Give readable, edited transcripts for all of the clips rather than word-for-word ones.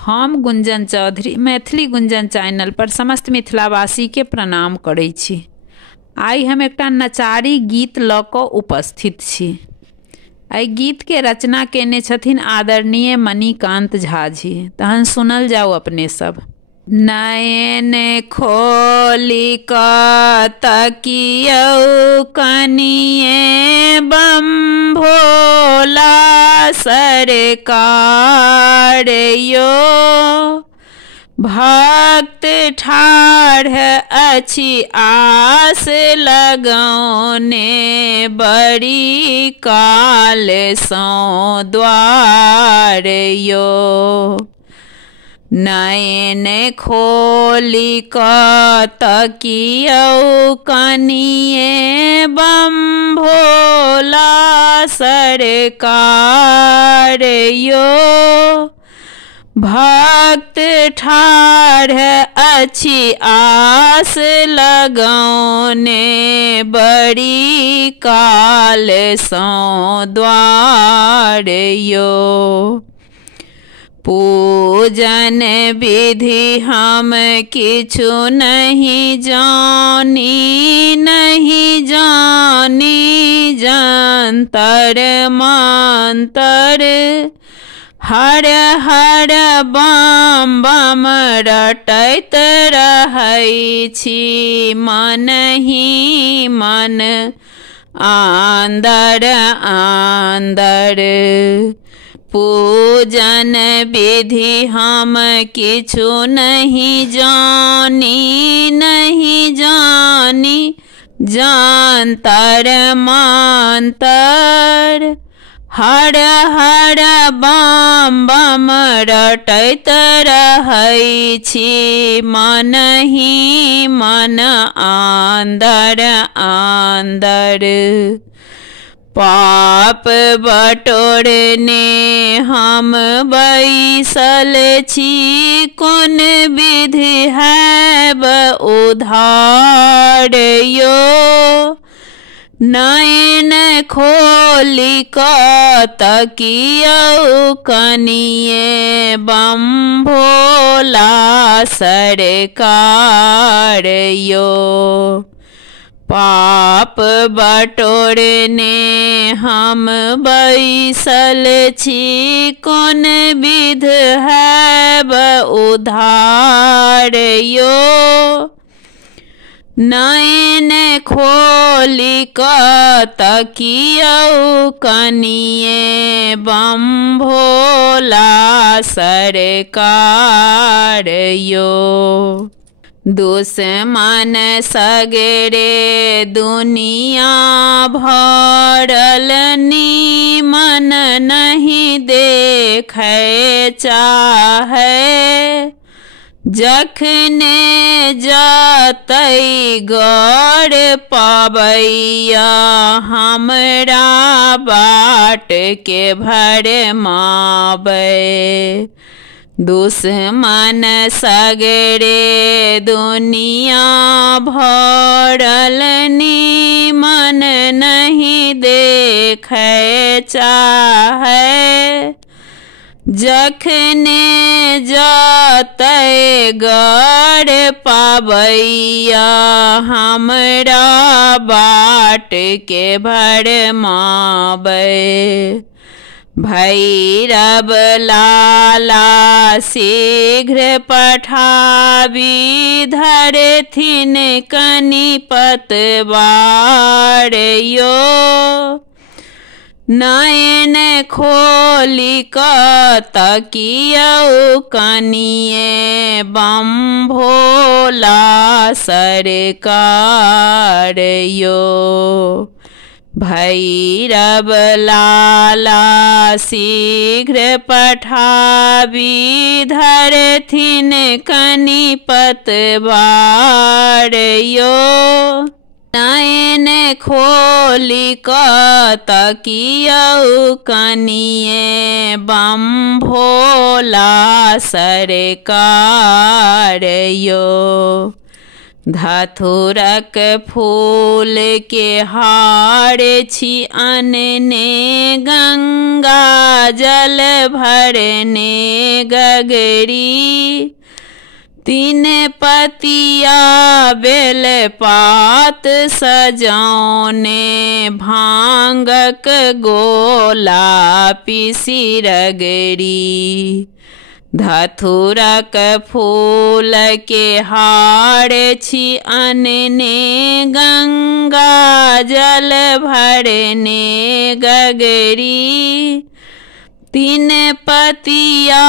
हम गुंजन चौधरी मैथिली गुंजन चैनल पर समस्त मिथिलावासी के प्रणाम करै छी। आइ हम एकटा नचारी गीत लऽ कऽ उपस्थित छी। एहि गीत के रचना केने छथिन आदरणीय मणिकांत झा जी। तहन सुनल जाओ अपने सब। नयन खोली कऽ तकियौ कनिये बम भोला सरकार यो, भक्त ठाढ़ अछि आस लगौने बड़ी काल सँ द्वार यो। नयन खोली कऽ तकियौ कनिये बम भोला सरकार यो, भक्त ठाढ़ अछि आस लगौने बड़ी काल सँ द्वार यो। पूजन विधि हम किछु नहीं जानी, नहीं जानी जंतर मंतर, हर हर बम बम रटैत रहै छी मन ही मन आंदर आंदर। पूजन विधि हम किछु नहीं जानी, नहीं जानी जंतर मंतर, हर हर बम बम रटैत रहै छी मन ही मन आंदर आंदर। पाप बटोरने हम बैसल छी, कोन विधि हैब उधार यो। नयन खोली कऽ तकियौ कनिये बम भोला सरकार यो, पाप बटोरने हम बैसल छी, कोन विध हैब उधार यो। नयन खोली कऽ तकियौ कनिये बम भोला सरकार यो। दुश्मन सगरे दुनिया भरल, नीमन नहीं देखे चाहे, जखने जतै गौर पबैया हमरा बाट के भरमाबै। दुश्मन सगरे दुनिया भरल, नीमन नहीं देखे चाहे, जखने जतै गौर पाबैया हमरा बाट के भरमाबै। भैरव लाला शीघ्र पठाबी धरथिन कनि पतवार यो। नयन खोली कऽ तकियौ कनिये बम भोला सरकार यो, भैरव लाला शीघ्र पठाबी धरथिन कनि पतवार यो। नयन खोली कऽ तकियौ कनिये बम भोला सरकार यो, धतूरक फूल के हार छी अनने गंगा जल भरने गगरी। तीन पतिया बेल पात सजौने भांगक गोला पीसी रगड़ी। धतूरक फूल के हार छी अनने गंगा जल भरने गगरी। तीन पतिया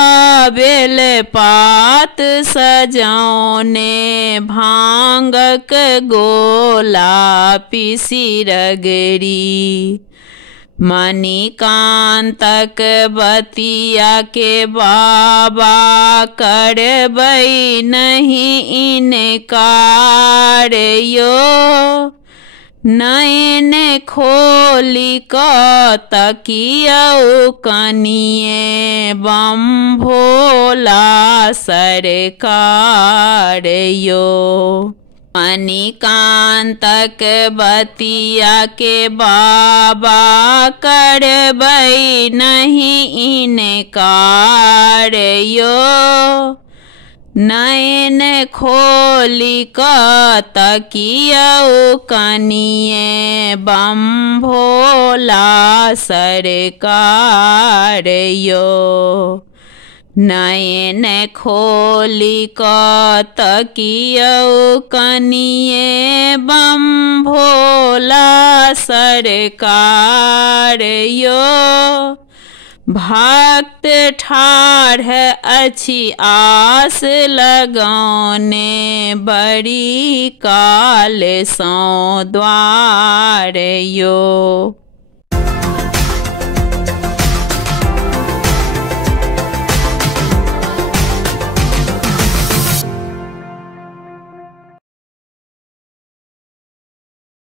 बेल पात सजौने भांगक गोला पीसी रगड़ी। मणिकांतक बतिया के बाबा करबै नहीं इनकार यो। नयन खोली क तकियौ कनिए बम भोला सरकार यो। मणिकांतक बतिया के बाबा करबै नहीं इनकार यो। नयन खोली क तकियौ कनिए बम भोला सरकार यो। नयन खोली क तकियौ कनिए बम भोला सरकार यो। भक्त ठाढ़ अछि आस लगौने बड़ी काल सौ द्वार यो।